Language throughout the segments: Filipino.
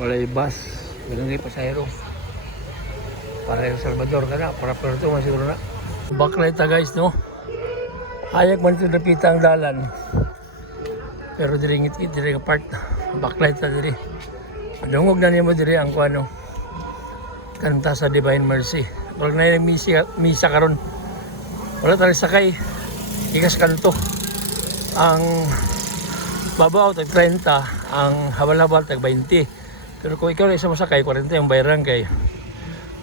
Walay bus, ganun yung pasahero. Para El Salvador ka na, para Puerto man siguro na. Backlight ta guys, no? Hayag man ito napita ang dalan. Pero diringit-it, diri ka part. Backlight ta diri. Dungog na niyo mo diri ang kuano. Kanta sa Divine Mercy. Wala na yung misa karon. Wala tayo sakay. Ikas kanto. Ang babaw tag 30, ang habal-habal tag 20. Pero kung ikaw na isa masakay, 40 yung bayaran kay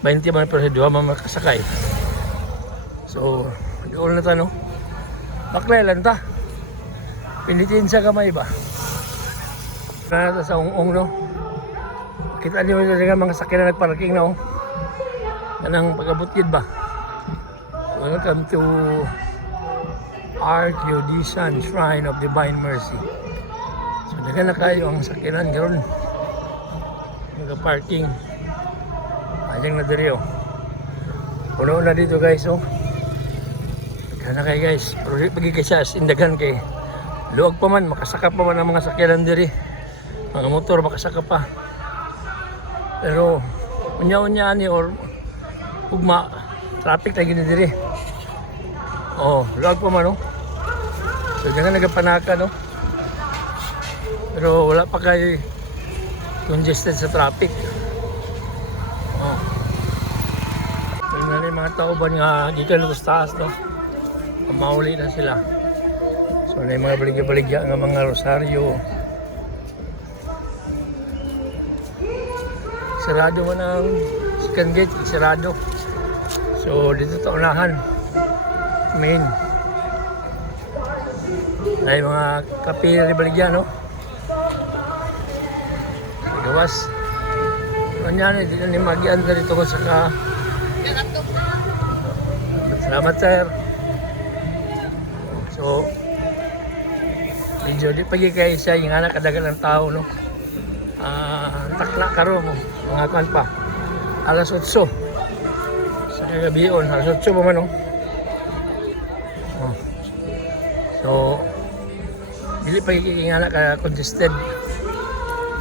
20 man pero duha man makasakay. So, doon na ta no. Baklay lang ta. Pinitin sa kamay ba? Na sa ung-ung no. Kita niyo nga mga sakyan na nagparking na oh. Anang pagabutid ba? Welcome to Arquiodisan Shrine of Divine Mercy. So dagan na kayo ang sakyanan karon. Nagpa-parking. Ayang na diri oh. Puno na dito guys oh. Dagan na kayo guys. Pero pagi kaysa indagan kay luwag pa man makasaka pa man ang mga sakyanan diri. Mga motor makasaka pa. Pero unya-unya ni or ugma traffic lagi na diri. Oh, luwag pa man no. So diyan nagapanaka no. Pero wala pa kay congested sa traffic. Oh. Tingnan ni mga tao ba nga gikan sa taas no. Mauli na sila. So na mga baligya-baligya nga mga rosaryo. Sarado man ang second gate, sarado. So dito ta unahan. Main. Ay mga kape ri baligya no. Gawas. Kanya ni dito ni magian dito ko sa Salamat sir. So medyo di pagi kay siya yung anak kadagan ng tao no. Takla karo mo mga kan pa. Alas 8. Sa kagabion, alas 8 pa man oh. So dili pa gigingana ka congested.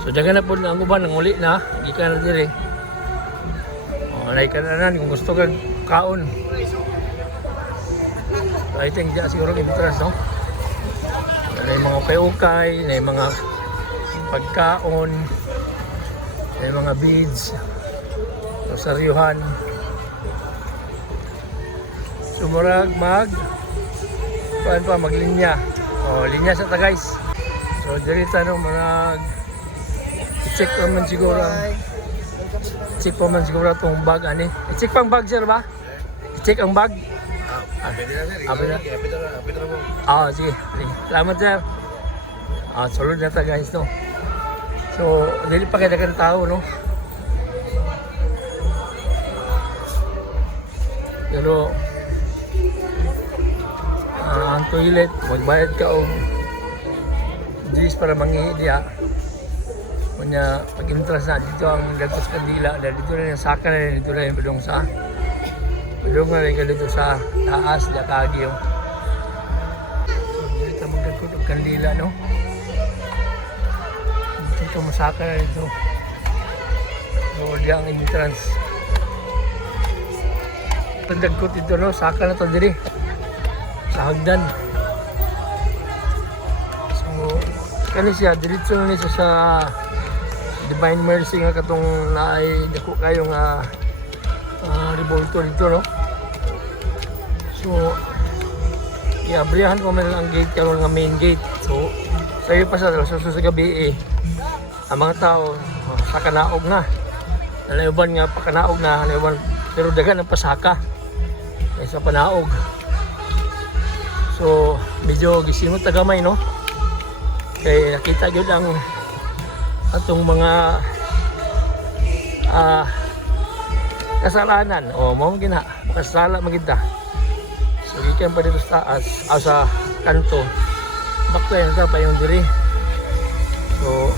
So dagan na po ang uban ng uli na gikan na diri. Alay ka na kung gusto kang kaon. So, I think diya siguro interest no. May mga payukay, may mga pagkaon, may mga beads, rosaryuhan. Sumurag maglinya. Oh, linya sa ta guys. So dirita no mga i-check pa man siguro. I-check pa man siguro tong bag ani. I-check pang bag sir ba? I-check ang bag. Sige. Salamat sir. Sulod na ta guys no. So, dili pa kadagang tao no. Pero ang toilet, magbayad ka o Diyos para mangihi diya. Kunya, pag-intras na, dito ang Lagos Kandila. Dito na yung saka na dito na yung padong sa padong na rin dito sa taas, Dakagi yung. So, dito magdagkot ang Kandila, no? Dito masaka na dito. So, diyan ang entrance. Pagdagkot dito, no? Saka na ito diri. Sa hagdan. So, kani siya, diretso na niya sa Divine Mercy nga katong naay dako kayo nga revolto dito no. So iabrihan ko man ang gate karon nga main gate. So sayo pa sa gabi ang mga tao sa kanaog na. Nalaiban nga pa kanaog na, nalaiban pero dagan ang pasaka. Ay sa panaog. So medyo gisimot tagamay no. Kay nakita gyud ang atong mga kasalanan o mao gina makasala magita. So ikan pa dito sa taas sa kanto baktay na pa yung diri. So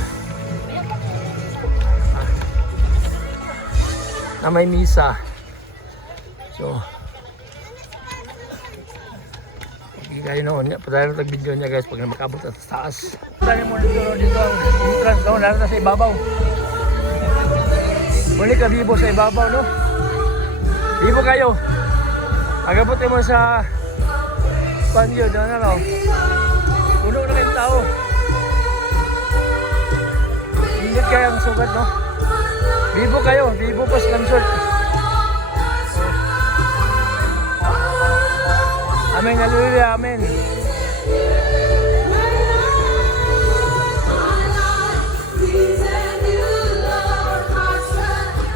na may misa. So kayo noon nga, padayon tag video niya guys pag makabot at taas. Tani mo dito ang entrance doon, lalo na sa ibabaw. Muli ka bibo sa ibabaw, no? Bibo kayo. Agabutin mo sa panyo, ano? Puno na kayong tao. Hindi kayang sugat, no? Bibo kayo, bibo pas consult. Amen, hallelujah, amen.